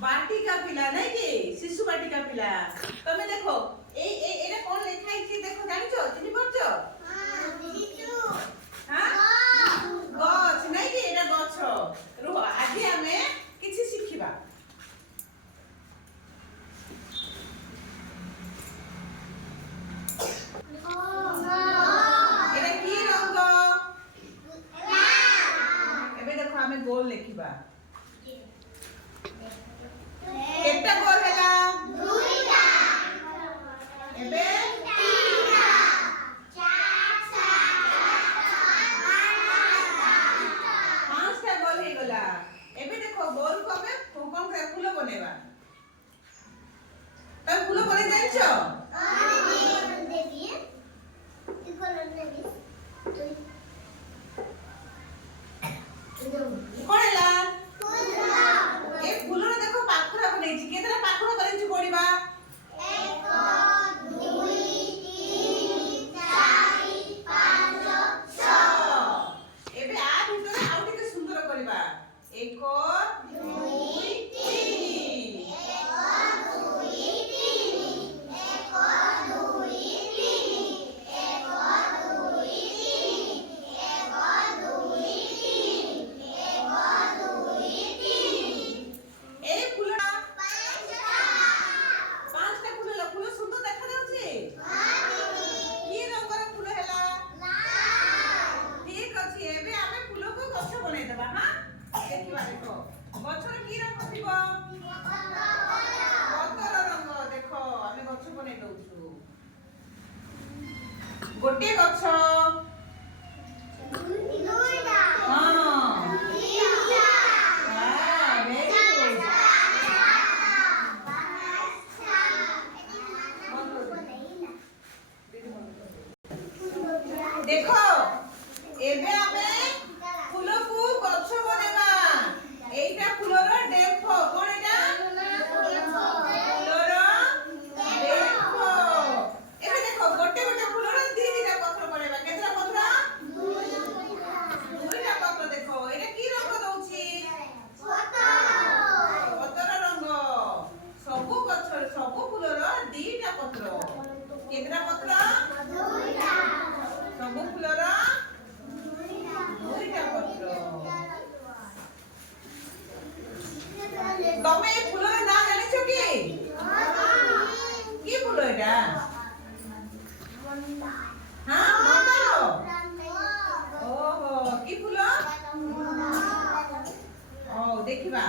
बाटिका पिला नहीं कि शिशु बाटिका पिला तमे देखो ए ए एटा कोन लेखाई छी देखो जानिछो चिनि परछो हां शिशु हां गछ नहीं कि एटा गछ रुह आज हमें किछि सिखिबा एटा की रंग लाल एबे देखो हमें गोल लिखिबा केटा गोल हैला दुईटा एबे तीनटा चार पांचटा गोल हे गला एबे देखो गोल को हमें कोन से फूल बनेबा तब फूल बने जानछो कोन हैला ए फूलर देखो पाखुरा बनै छी केतरा पाखुरा बनै छी कोडिबा 1 2 3 4 5 6 एबे आ भितर आउ टिके सुंदर करबा 1 2 3 गछर की रंग थिबो पतर रंग देखो आमे गछ बनै दउछु गोटे गछ दुईटा हां तीनटा हां वेरी गुड देखो एबे आमे फूल को गछ बनेबा एटा फूलर डेम्फो कोन एटा फूलर डेम्फो एबे देखो गोटे गोटे फूलर दी दीटा पत्र बनेबा केतरा पत्र दुईटा पत्र देखो एटा की रंग दउची पतर रंग सबु गछर सबु फूलर दीटा पत्र केतरा पत्र दुईटा सबु फूलर दुईटा पत्र तमे ए फूलर नाम जानिछो की की फूल एटा हां मंदार ओहो की फूल ओ देखिबा